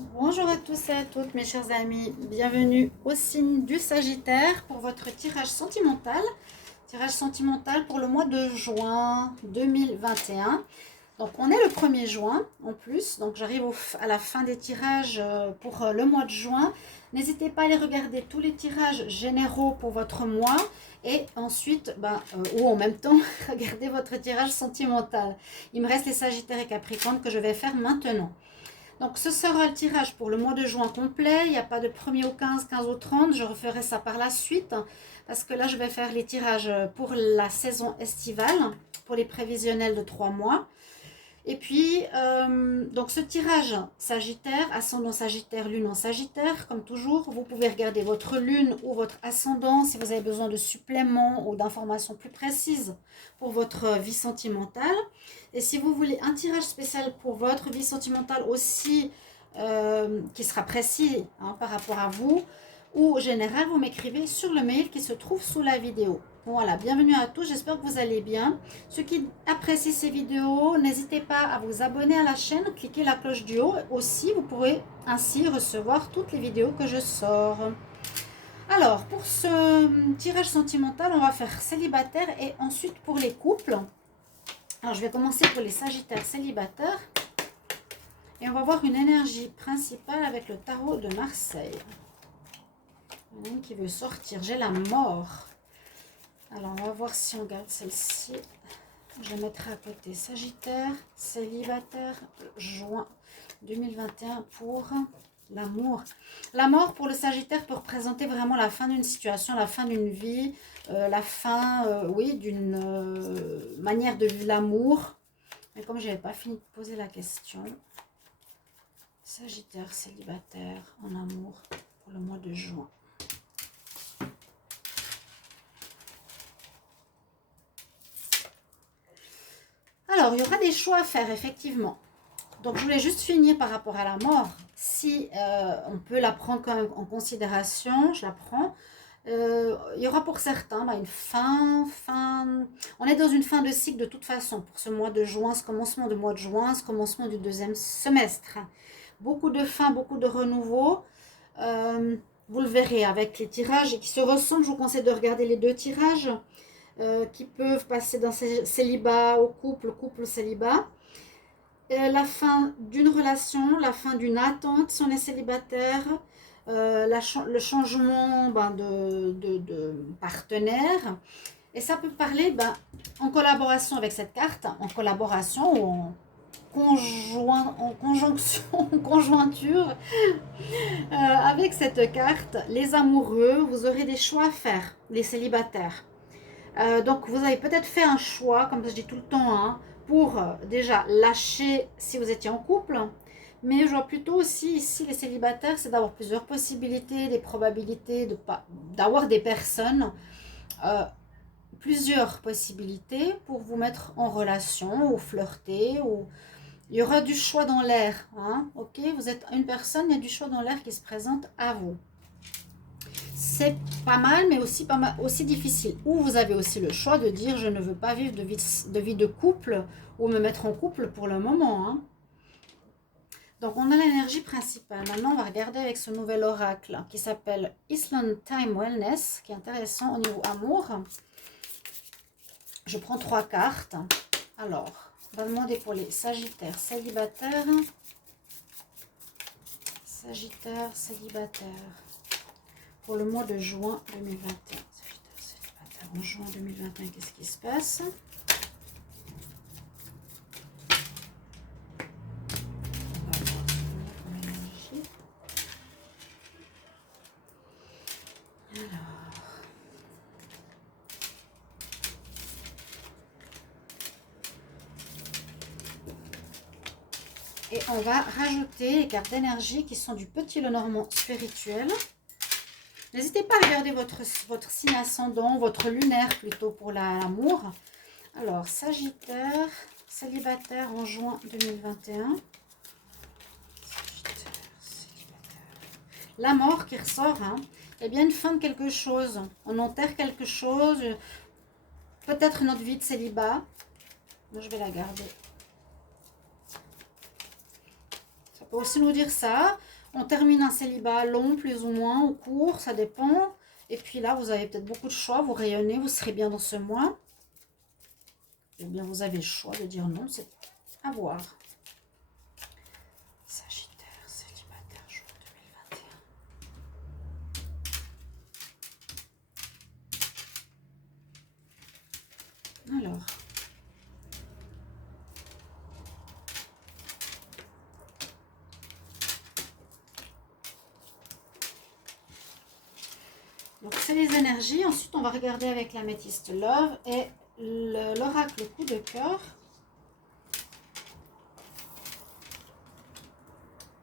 Bonjour à tous et à toutes mes chers amis, bienvenue au signe du Sagittaire pour votre tirage sentimental. Tirage sentimental pour le mois de juin 2021. Donc on est le 1er juin en plus, donc j'arrive à la fin des tirages pour le mois de juin. N'hésitez pas à aller regarder tous les tirages généraux pour votre mois et ensuite, ou en même temps, regardez votre tirage sentimental. Il me reste les Sagittaires et Capricornes que je vais faire maintenant. Donc ce sera le tirage pour le mois de juin complet. Il n'y a pas de 1er au 15, 15 au 30. Je referai ça par la suite. Parce que là, je vais faire les tirages pour la saison estivale. Pour les prévisionnels de 3 mois. Et puis, donc ce tirage Sagittaire, ascendant Sagittaire, lune en Sagittaire, comme toujours, vous pouvez regarder votre lune ou votre ascendant si vous avez besoin de suppléments ou d'informations plus précises pour votre vie sentimentale. Et si vous voulez un tirage spécial pour votre vie sentimentale aussi, qui sera précis par rapport à vous, ou au général, vous m'écrivez sur le mail qui se trouve sous la vidéo. Voilà, bienvenue à tous, j'espère que vous allez bien. Ceux qui apprécient ces vidéos, n'hésitez pas à vous abonner à la chaîne, cliquez la cloche du haut. Aussi, vous pourrez ainsi recevoir toutes les vidéos que je sors. Alors, pour ce tirage sentimental, on va faire célibataire et ensuite pour les couples. Alors, je vais commencer pour les Sagittaires célibataires. Et on va voir une énergie principale avec le tarot de Marseille. Il y en a une qui veut sortir, j'ai la mort. Alors, on va voir si on garde celle-ci. Je mettrai à côté Sagittaire, célibataire, juin 2021 pour l'amour. La mort pour le Sagittaire peut représenter vraiment la fin d'une situation, la fin d'une vie, la fin, oui, d'une manière de vivre l'amour. Mais comme je n'avais pas fini de poser la question, Sagittaire, célibataire, en amour pour le mois de juin. Alors, il y aura des choix à faire, effectivement. Donc, je voulais juste finir par rapport à la mort. Si on peut la prendre quand même en considération, je la prends. Il y aura pour certains une fin. On est dans une fin de cycle de toute façon pour ce mois de juin, ce commencement de mois de juin, ce commencement du deuxième semestre. Beaucoup de fins, beaucoup de renouveau. Vous le verrez avec les tirages qui se ressemblent. Je vous conseille de regarder les deux tirages. Qui peuvent passer d'un célibat au couple, couple au célibat. La fin d'une relation, la fin d'une attente si on est célibataire, le changement de partenaire. Et ça peut parler en collaboration avec cette carte, en collaboration ou en conjonction, en conjointure avec cette carte. Les amoureux, vous aurez des choix à faire, les célibataires. Donc vous avez peut-être fait un choix, comme je dis tout le temps, pour déjà lâcher si vous étiez en couple. Mais je vois plutôt aussi ici les célibataires, c'est d'avoir plusieurs possibilités, des probabilités d'avoir des personnes, plusieurs possibilités pour vous mettre en relation ou flirter. Il y aura du choix dans l'air. Ok, vous êtes une personne, il y a du choix dans l'air qui se présente à vous. C'est pas mal, mais aussi difficile. Ou vous avez aussi le choix de dire je ne veux pas vivre de vie de couple ou me mettre en couple pour le moment. Donc on a l'énergie principale. Maintenant on va regarder avec ce nouvel oracle qui s'appelle Island Time Wellness, qui est intéressant au niveau amour. Je prends 3 cartes. Alors, on va demander pour les Sagittaires célibataires. Sagittaire célibataire. Pour le mois de juin 2021. En juin 2021, qu'est-ce qui se passe? Et on va rajouter les cartes d'énergie qui sont du petit Lenormand spirituel. N'hésitez pas à regarder votre signe ascendant, votre lunaire plutôt pour l'amour. Alors, Sagittaire, célibataire en juin 2021. Sagittaire, célibataire. La mort qui ressort, il y a bien une fin de quelque chose. On enterre quelque chose. Peut-être notre vie de célibat. Moi, je vais la garder. peut aussi nous dire ça. On termine un célibat long, plus ou moins, ou court, ça dépend. Et puis là, vous avez peut-être beaucoup de choix, vous rayonnez, vous serez bien dans ce mois. Ou bien vous avez le choix de dire non, c'est à voir. Sagittaire, célibataire, jour 2021. Alors. Donc c'est les énergies. Ensuite, on va regarder avec l'améthyste Love et l'oracle coup de cœur.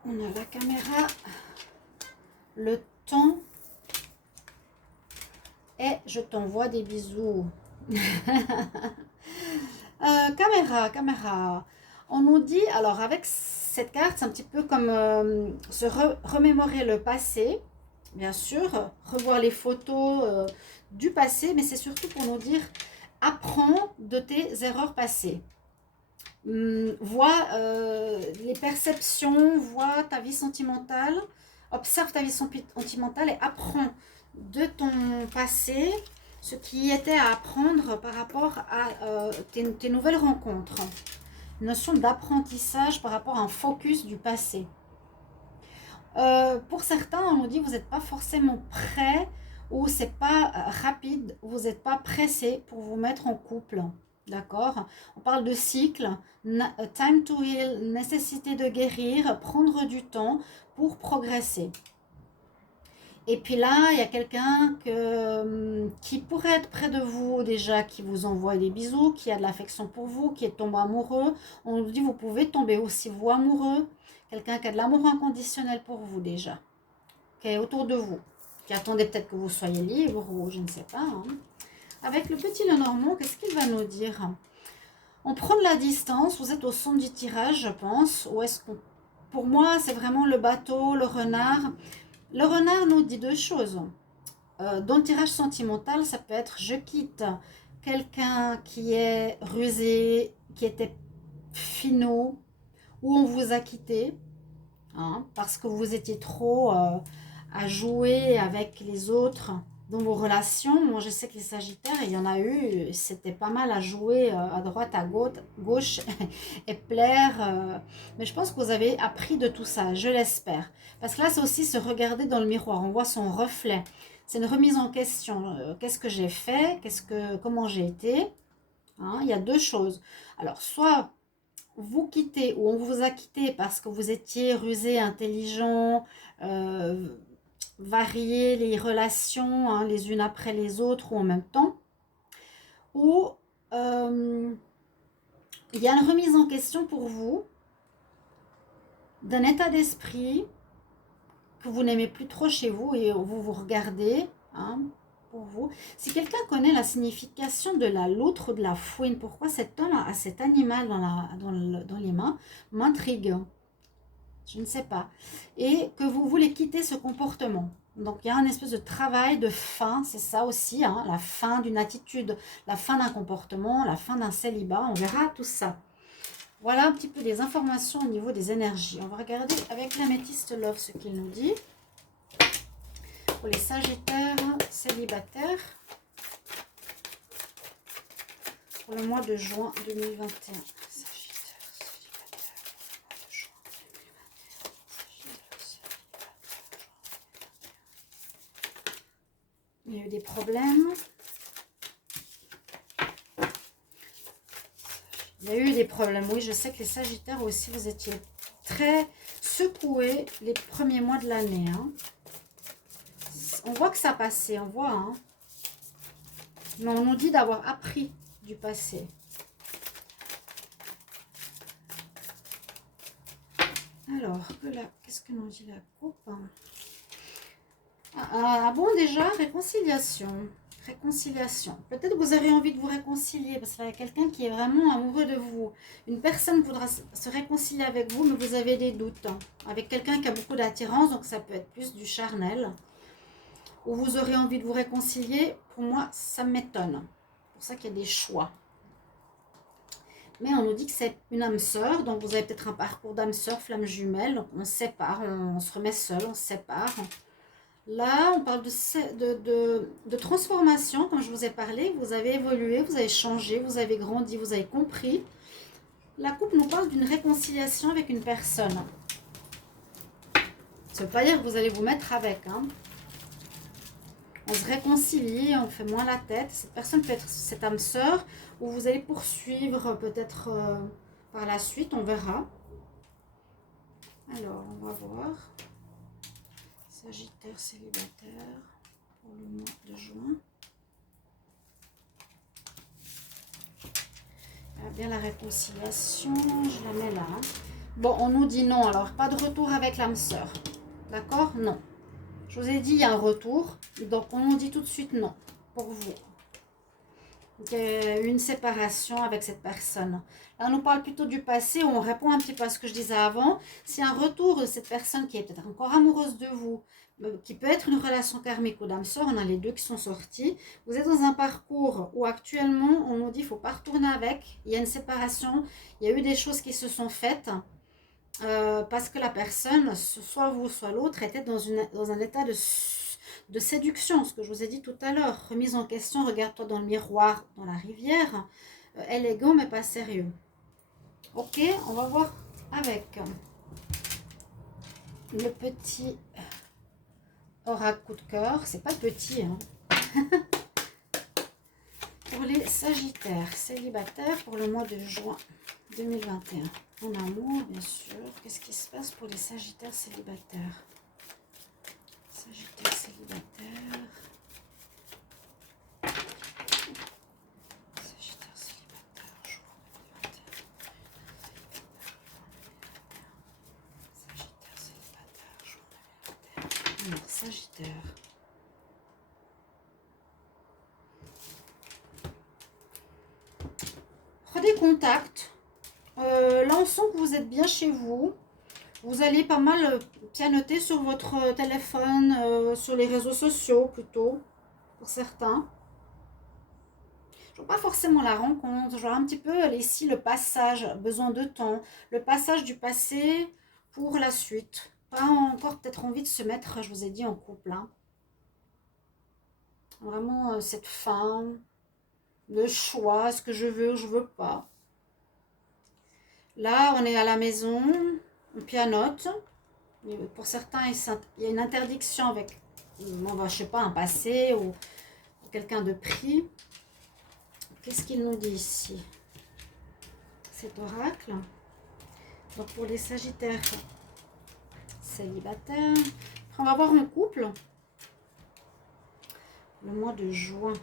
On a la caméra, le temps et je t'envoie des bisous. Caméra. On nous dit, alors avec cette carte, c'est un petit peu comme se remémorer le passé. Bien sûr, revoir les photos du passé, mais c'est surtout pour nous dire, apprends de tes erreurs passées. Vois les perceptions, vois ta vie sentimentale, observe ta vie sentimentale et apprends de ton passé ce qui était à apprendre par rapport à tes nouvelles rencontres. Une notion d'apprentissage par rapport à un focus du passé. Pour certains, on nous dit que vous n'êtes pas forcément prêt ou c'est pas rapide, vous n'êtes pas pressé pour vous mettre en couple. D'accord? On parle de cycle, time to heal, nécessité de guérir, prendre du temps pour progresser. Et puis là, il y a quelqu'un qui pourrait être près de vous déjà, qui vous envoie des bisous, qui a de l'affection pour vous, qui est tombé amoureux. On nous dit que vous pouvez tomber aussi vous amoureux. Quelqu'un qui a de l'amour inconditionnel pour vous déjà, qui est autour de vous, qui attendait peut-être que vous soyez libre ou je ne sais pas. Hein. Avec le petit Lenormand, qu'est-ce qu'il va nous dire? On prend de la distance, vous êtes au centre du tirage, je pense. Ou est-ce qu'on... Pour moi, c'est vraiment le bateau, le renard. Le renard nous dit deux choses. Dans le tirage sentimental, ça peut être je quitte quelqu'un qui est rusé, qui était finot, ou on vous a quitté, hein, parce que vous étiez trop à jouer avec les autres dans vos relations. Moi, je sais que les Sagittaires, il y en a eu, c'était pas mal à jouer à droite, à gauche et plaire. Mais je pense que vous avez appris de tout ça, je l'espère. Parce que là, c'est aussi se regarder dans le miroir, on voit son reflet. C'est une remise en question. Qu'est-ce que j'ai fait? Comment j'ai été? Hein, il y a deux choses. Alors, soit vous quittez ou on vous a quitté parce que vous étiez rusé, intelligent, varier les relations hein, les unes après les autres ou en même temps, ou il y a une remise en question pour vous d'un état d'esprit que vous n'aimez plus trop chez vous et vous vous regardez hein, pour vous. Si quelqu'un connaît la signification de la loutre ou de la fouine, pourquoi cet homme a cet animal dans les mains, m'intrigue. Je ne sais pas. Et que vous voulez quitter ce comportement. Donc, il y a un espèce de travail de fin, c'est ça aussi, hein, la fin d'une attitude, la fin d'un comportement, la fin d'un célibat. On verra tout ça. Voilà un petit peu des informations au niveau des énergies. On va regarder avec l'améthyste Love ce qu'il nous dit. Pour les Sagittaires célibataires. Pour le mois de juin 2021. Il y a eu des problèmes. Il y a eu des problèmes. Oui, je sais que les Sagittaires aussi, vous étiez très secoués les premiers mois de l'année. Hein. On voit que ça passait, on voit. Hein. Mais on nous dit d'avoir appris du passé. Alors, qu'est-ce que nous dit la coupe? Ah bon, déjà, réconciliation. Réconciliation. Peut-être que vous avez envie de vous réconcilier parce qu'il y a quelqu'un qui est vraiment amoureux de vous. Une personne voudra se réconcilier avec vous, mais vous avez des doutes. Hein. Avec quelqu'un qui a beaucoup d'attirance, donc ça peut être plus du charnel. Ou vous aurez envie de vous réconcilier. Pour moi, ça m'étonne. C'est pour ça qu'il y a des choix. Mais on nous dit que c'est une âme sœur, donc vous avez peut-être un parcours d'âme sœur, flamme jumelle, donc on se sépare, on se remet seul, on se sépare. Là, on parle de transformation, comme je vous ai parlé. Vous avez évolué, vous avez changé, vous avez grandi, vous avez compris. La coupe nous parle d'une réconciliation avec une personne. Ça ne veut pas dire que vous allez vous mettre avec. Hein. On se réconcilie, on fait moins la tête. Cette personne peut être cette âme sœur ou vous allez poursuivre peut-être par la suite, on verra. Alors, on va voir. Sagittaire célibataire pour le mois de juin. Il y a bien la réconciliation, je la mets là. Bon, on nous dit non, alors pas de retour avec l'âme sœur. D'accord? Non. Je vous ai dit, il y a un retour. Donc, on nous dit tout de suite non pour vous. Il y a une séparation avec cette personne. Là, on nous parle plutôt du passé. On répond un petit peu à ce que je disais avant. C'est un retour de cette personne qui est peut-être encore amoureuse de vous, qui peut être une relation karmique ou d'âme sœur. On a les deux qui sont sortis. Vous êtes dans un parcours où actuellement, on nous dit qu'il ne faut pas retourner avec. Il y a une séparation. Il y a eu des choses qui se sont faites. Parce que la personne, soit vous, soit l'autre, était dans un état de séduction, ce que je vous ai dit tout à l'heure. Remise en question, regarde-toi dans le miroir, dans la rivière. Élégant, mais pas sérieux. Ok, on va voir avec le petit oracle coup de cœur. C'est pas petit, hein. Pour les sagittaires célibataires pour le mois de juin 2021. En amour, bien sûr. Qu'est-ce qui se passe pour les sagittaires célibataires? Sagittaire célibataire. Sagittaire célibataire, jour 2021. Sagittaire célibataire, jour 2021. Alors, Sagittaire. Prenez contact. Là, on sent que vous êtes bien chez vous. Vous allez pas mal pianoter sur votre téléphone, sur les réseaux sociaux plutôt, pour certains. Je vois pas forcément la rencontre, je vois un petit peu ici le passage, besoin de temps, le passage du passé pour la suite. Pas encore peut-être envie de se mettre, je vous ai dit, en couple. Hein. Vraiment cette fin, le choix, est-ce que je veux ou je veux pas. Là, on est à la maison, on pianote. Pour certains, il y a une interdiction avec, je sais pas, un passé ou quelqu'un de pris. Qu'est-ce qu'il nous dit ici, cet oracle? Donc pour les sagittaires célibataires, on va voir un couple. Le mois de juin.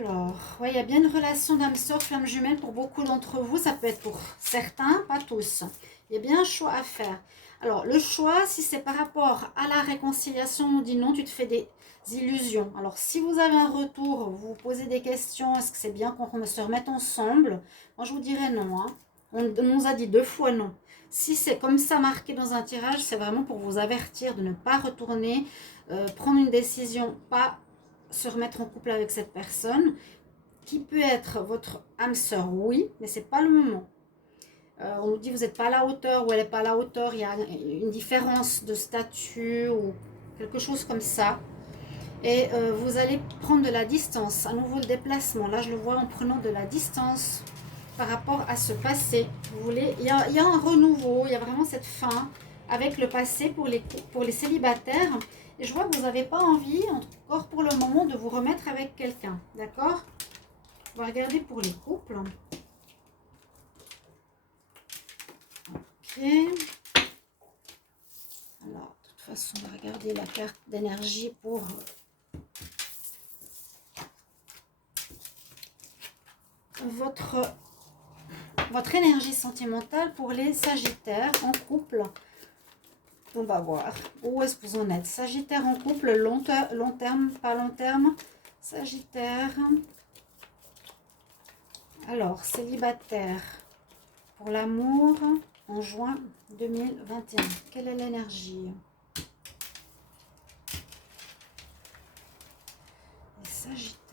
Alors, ouais, il y a bien une relation d'âme sœur, flamme jumelle pour beaucoup d'entre vous. Ça peut être pour certains, pas tous. Il y a bien un choix à faire. Alors, le choix, si c'est par rapport à la réconciliation, on nous dit non, tu te fais des illusions. Alors, si vous avez un retour, vous vous posez des questions, est-ce que c'est bien qu'on se remette ensemble? Moi, je vous dirais non. Hein. On nous a dit 2 fois non. Si c'est comme ça marqué dans un tirage, c'est vraiment pour vous avertir de ne pas retourner, prendre une décision, pas se remettre en couple avec cette personne, qui peut être votre âme sœur, oui, mais c'est pas le moment. On nous dit vous n'êtes pas à la hauteur ou elle n'est pas à la hauteur, il y a une différence de statut ou quelque chose comme ça. Et vous allez prendre de la distance, à nouveau le déplacement. Là, je le vois en prenant de la distance par rapport à ce passé. Vous voulez, il y a un renouveau, il y a vraiment cette fin avec le passé pour les célibataires. Et je vois que vous n'avez pas envie, encore pour le moment, de vous remettre avec quelqu'un. D'accord? On va regarder pour les couples. Ok. Alors, de toute façon, on va regarder la carte d'énergie pour votre énergie sentimentale pour les sagittaires en couple. On va voir où est-ce que vous en êtes. Sagittaire en couple, long terme, pas long terme. Sagittaire. Alors, célibataire pour l'amour en juin 2021. Quelle est l'énergie? Les Sagittaires.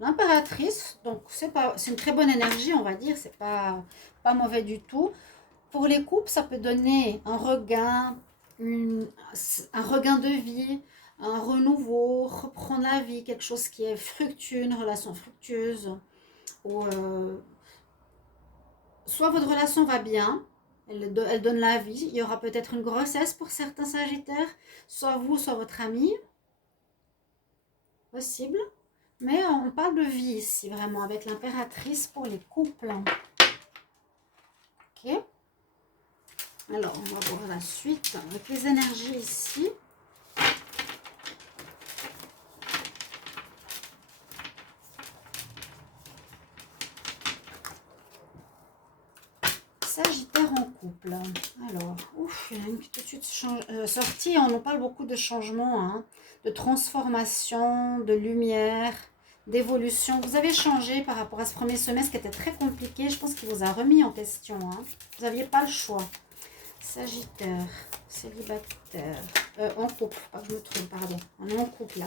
l'impératrice, donc c'est une très bonne énergie, on va dire, c'est pas mauvais du tout. Pour les couples, ça peut donner un regain, un regain de vie, un renouveau, reprendre la vie, quelque chose qui est fructueux, une relation fructueuse. Ou, soit votre relation va bien, elle donne la vie, il y aura peut-être une grossesse pour certains sagittaires, soit vous, soit votre ami, possible. Mais on parle de vie ici, vraiment, avec l'impératrice pour les couples. Ok. Alors, on va voir la suite avec les énergies ici. Sagittaire en couple. Alors, ouf, il y en a une qui tout de suite sortie. On nous parle beaucoup de changements, hein, de transformation, de lumière, d'évolution. Vous avez changé par rapport à ce premier semestre qui était très compliqué. Je pense qu'il vous a remis en question. Hein. Vous n'aviez pas le choix. Sagittaire, célibataire, en couple, pas que je me trompe, pardon. On est en couple là.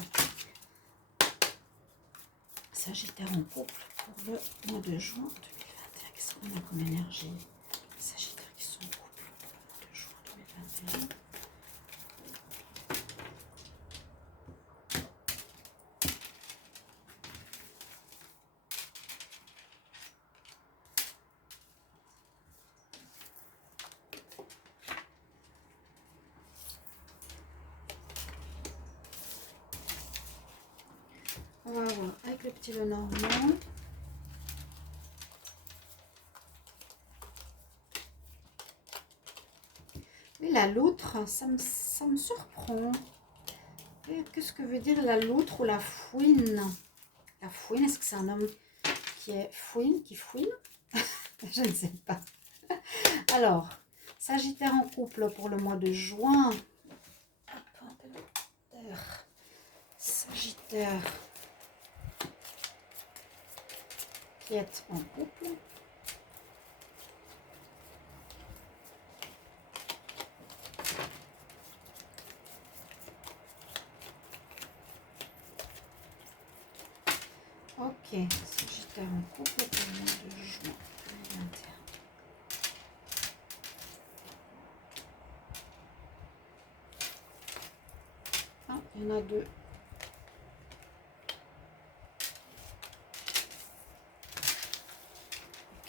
Sagittaire en couple pour le mois de juin 2021. Qu'est-ce qu'on a comme énergie? Sagittaire qui sont en couple pour le mois de juin 2021. On va voir avec le petit Lenormand. Oui, la loutre, ça me surprend. Qu'est-ce que veut dire la loutre ou la fouine? La fouine, est-ce que c'est un homme qui est fouine, qui fouine? Je ne sais pas. Alors, Sagittaire en couple pour le mois de juin. Sagittaire qui est en couple. Ok, Sagittaire en couple pour le mois de juin 2021. Ah, il y en a deux.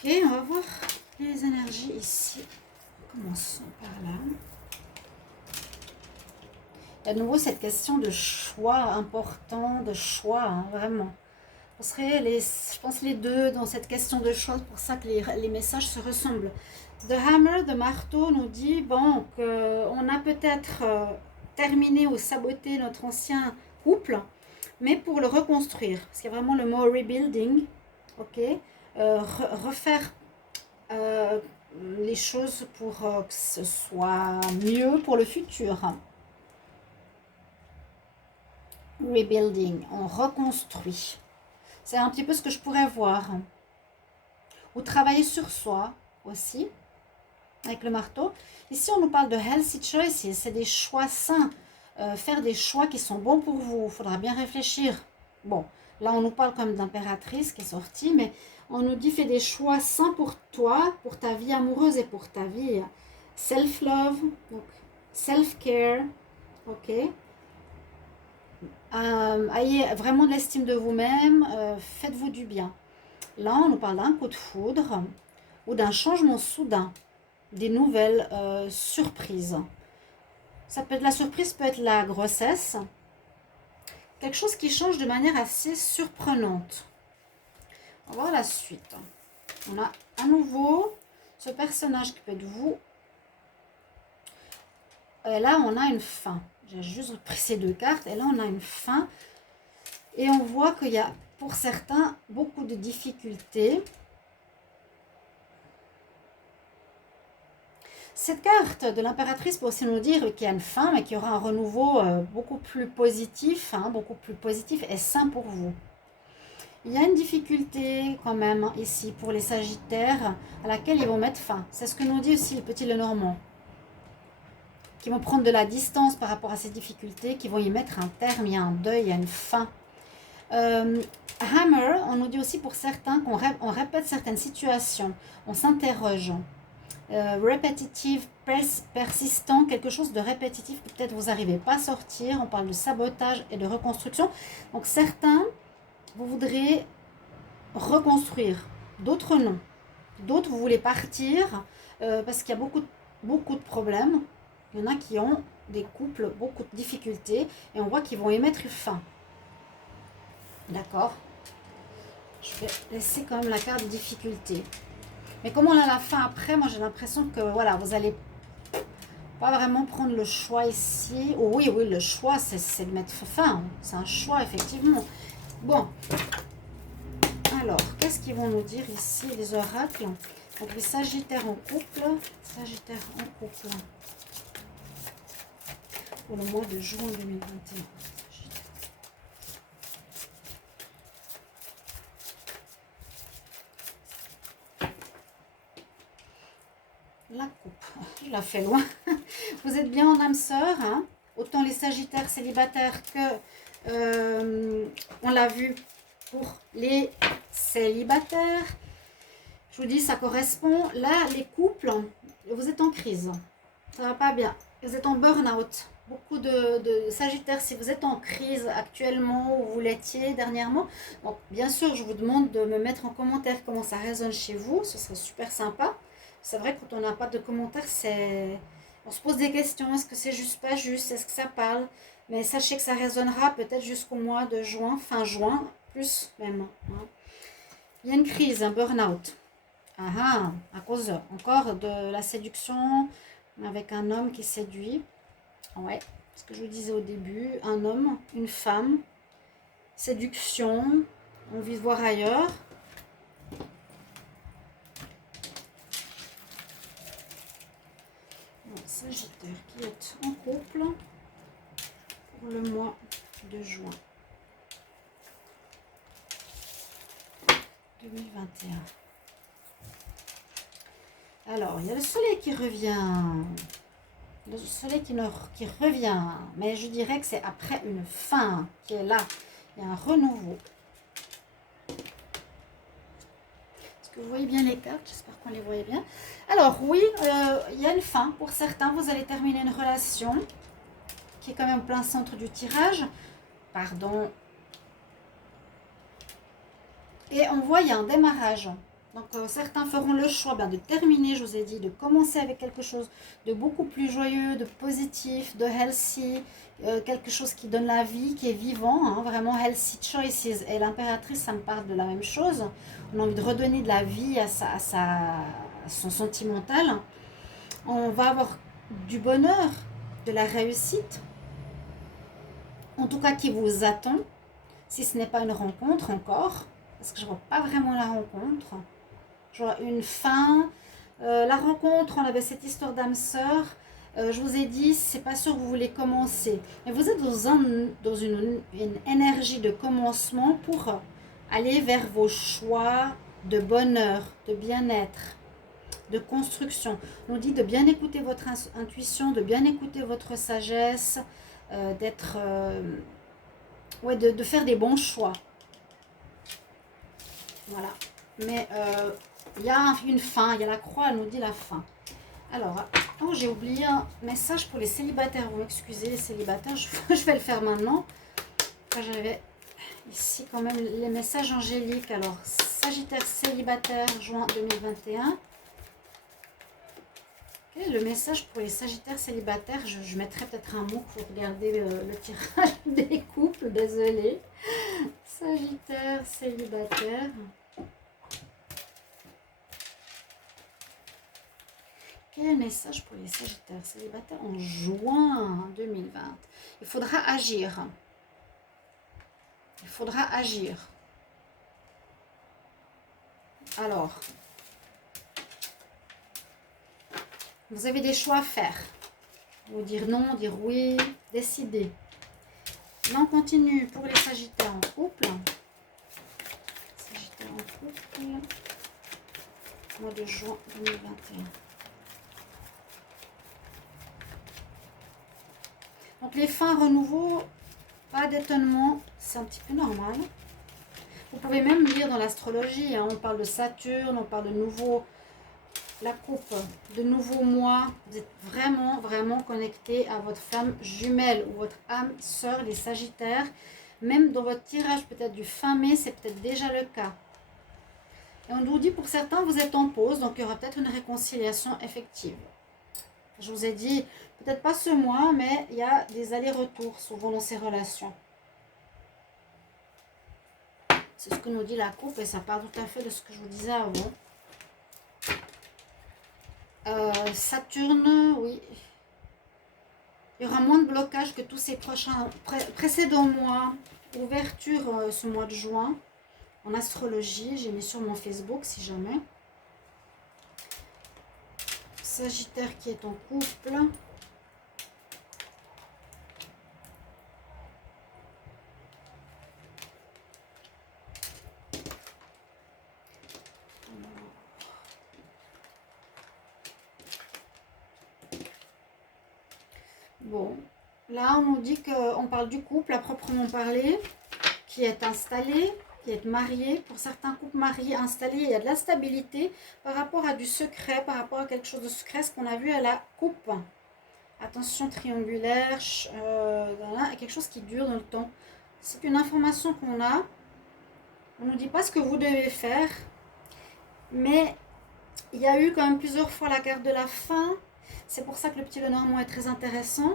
Ok, on va voir les énergies ici. Commençons par là. Et à nouveau, cette question de choix important, de choix, hein, vraiment. Je pense les deux dans cette question de choix, c'est pour ça que les messages se ressemblent. The Hammer de marteau nous dit, bon, qu'on a peut-être terminé ou saboté notre ancien couple, mais pour le reconstruire, parce qu'il y a vraiment le mot rebuilding, ok, refaire les choses pour que ce soit mieux pour le futur. Rebuilding, on reconstruit. C'est un petit peu ce que je pourrais voir. Ou travailler sur soi aussi, avec le marteau. Ici, on nous parle de healthy choices, c'est des choix sains. Faire des choix qui sont bons pour vous. Il faudra bien réfléchir. Bon, là, on nous parle comme d'impératrice qui est sortie, mais on nous dit fais des choix sains pour toi, pour ta vie amoureuse et pour ta vie self-love, self-care, ok. Ayez vraiment de l'estime de vous-même, faites-vous du bien. Là, on nous parle d'un coup de foudre ou d'un changement soudain, des nouvelles surprises. La surprise peut être la grossesse, quelque chose qui change de manière assez surprenante. On va voir la suite. On a à nouveau ce personnage qui peut être vous. Et là, on a une fin. J'ai juste pris ces deux cartes et là, on a une fin. Et on voit qu'il y a, pour certains, beaucoup de difficultés. Cette carte de l'impératrice peut aussi nous dire qu'il y a une fin, mais qu'il y aura un renouveau beaucoup plus positif, et sain pour vous. Il y a une difficulté quand même ici pour les Sagittaires à laquelle ils vont mettre fin. C'est ce que nous dit aussi le petit Lenormand. Qui vont prendre de la distance par rapport à ces difficultés, qui vont y mettre un terme, il y a un deuil, il y a une fin. Hammer, on nous dit aussi pour certains qu'on répète certaines situations, on s'interroge. Repetitive, persistant, quelque chose de répétitif que peut-être vous n'arrivez pas à sortir. On parle de sabotage et de reconstruction. Donc certains, vous voudrez reconstruire, d'autres non. D'autres, vous voulez partir parce qu'il y a beaucoup de problèmes. Il y en a qui ont des couples, beaucoup de difficultés et on voit qu'ils vont y mettre fin. D'accord? Je vais laisser quand même la carte difficulté. Mais comme on a la fin après, moi j'ai l'impression que voilà, vous allez pas vraiment prendre le choix ici. Oh oui, le choix c'est de mettre fin. C'est un choix effectivement. Bon. Alors, qu'est-ce qu'ils vont nous dire ici, les oracles? Donc les Sagittaires en couple. Sagittaire en couple. Pour le mois de juin 2021. La coupe, je la fais loin. Vous êtes bien en âme sœur, hein? Autant les Sagittaires célibataires que on l'a vu pour les célibataires. Je vous dis, ça correspond. Là, les couples, vous êtes en crise. Ça va pas bien. Vous êtes en burn-out. Beaucoup de Sagittaires, si vous êtes en crise actuellement ou vous l'étiez dernièrement, donc bien sûr, je vous demande de me mettre en commentaire comment ça résonne chez vous. Ce serait super sympa. C'est vrai, quand on n'a pas de commentaires, on se pose des questions. Est-ce que c'est juste, pas juste? Est-ce que ça parle? Mais sachez que ça résonnera peut-être jusqu'au mois de juin, fin juin, plus même. Hein. Il y a une crise, un burn-out. À cause encore de la séduction avec un homme qui séduit. Ouais, ce que je vous disais au début, un homme, une femme, séduction, envie de voir ailleurs. Sagittaire qui est en couple pour le mois de juin 2021. Alors, il y a le soleil qui revient. Le soleil qui revient. Mais je dirais que c'est après une fin qui est là. Il y a un renouveau. Est-ce que vous voyez bien les cartes? J'espère qu'on les voyait bien. Alors, oui, il y a une fin. Pour certains, vous allez terminer une relation qui est quand même en plein centre du tirage. Pardon. Et on voit, il y a un démarrage. Donc, certains feront le choix de terminer, je vous ai dit, de commencer avec quelque chose de beaucoup plus joyeux, de positif, de healthy, quelque chose qui donne la vie, qui est vivant, hein, vraiment healthy choices. Et l'impératrice, ça me parle de la même chose. On a envie de redonner de la vie à son sentimental. On va avoir du bonheur, de la réussite, en tout cas qui vous attend, si ce n'est pas une rencontre encore, parce que je ne vois pas vraiment la rencontre. Genre une fin, la rencontre, on avait cette histoire d'âme sœur. Je vous ai dit, c'est pas sûr que vous voulez commencer. Mais vous êtes dans une énergie de commencement pour aller vers vos choix de bonheur, de bien-être, de construction. On dit de bien écouter votre intuition, de bien écouter votre sagesse, de faire des bons choix. Voilà. Mais il y a une fin, il y a la croix, elle nous dit la fin. Alors, j'ai oublié un message pour les célibataires. Vous m'excusez, les célibataires, je vais le faire maintenant. J'avais ici quand même les messages angéliques. Alors, Sagittaire célibataire, juin 2021. Quel est le message pour les Sagittaires célibataires? Je mettrai peut-être un mot pour regarder le tirage des couples, désolé. Sagittaire célibataire. Quel message pour les Sagittaires célibataires en juin 2020? Il faudra agir. Il faudra agir. Alors, vous avez des choix à faire. Vous dire non, dire oui, décider. Là, on continue pour les Sagittaires en couple. Sagittaires en couple. Mois de juin 2021. Donc les fins renouveau, pas d'étonnement, c'est un petit peu normal. Vous pouvez même lire dans l'astrologie, hein, on parle de Saturne, on parle de nouveau, la coupe, de nouveaux mois. Vous êtes vraiment, vraiment connecté à votre flamme jumelle ou votre âme sœur, les Sagittaires. Même dans votre tirage peut-être du fin mai, c'est peut-être déjà le cas. Et on nous dit pour certains, vous êtes en pause, donc il y aura peut-être une réconciliation effective. Je vous ai dit, peut-être pas ce mois, mais il y a des allers-retours souvent dans ces relations. C'est ce que nous dit la coupe et ça part tout à fait de ce que je vous disais avant. Saturne, oui. Il y aura moins de blocage que tous ces précédents mois. Ouverture ce mois de juin. En astrologie, j'ai mis sur mon Facebook si jamais. Sagittaire qui est en couple. Bon, là on nous dit qu'on parle du couple à proprement parler, qui est installé, qui est marié. Pour certains couples mariés installés, il y a de la stabilité par rapport à du secret, par rapport à quelque chose de secret, ce qu'on a vu à la coupe. Attention triangulaire, quelque chose qui dure dans le temps. C'est une information qu'on a. On ne nous dit pas ce que vous devez faire, mais il y a eu quand même plusieurs fois la carte de la fin. C'est pour ça que le petit Lenormand est très intéressant.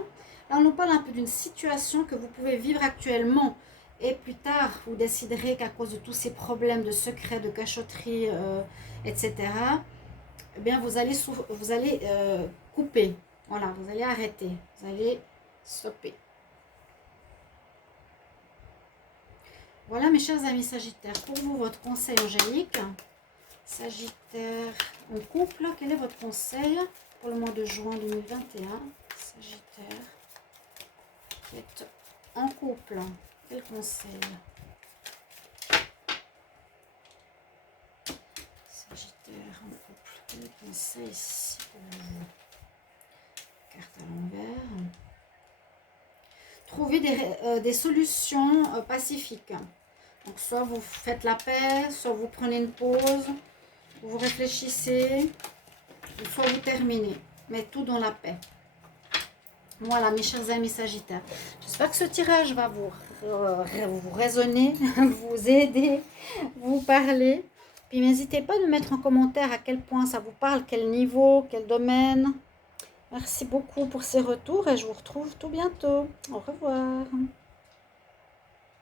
Là, on nous parle un peu d'une situation que vous pouvez vivre actuellement. Et plus tard, vous déciderez qu'à cause de tous ces problèmes de secret, de cachotterie, etc., eh bien, vous allez couper. Voilà, vous allez arrêter. Vous allez stopper. Voilà, mes chers amis Sagittaires, pour vous, votre conseil angélique. Sagittaire en couple, quel est votre conseil pour le mois de juin 2021? Sagittaire qui est en couple, quel conseil? Sagittaire en couple, quel conseil ici pour vous? Carte à l'envers. Trouvez des solutions pacifiques. Donc soit vous faites la paix, soit vous prenez une pause, vous réfléchissez, soit vous terminez, mais tout dans la paix. Voilà mes chers amis Sagittaires, j'espère que ce tirage va vous résonner, vous aider, vous parler. Puis n'hésitez pas de mettre en commentaire à quel point ça vous parle, quel niveau, quel domaine. Merci beaucoup pour ces retours et je vous retrouve tout bientôt. Au revoir.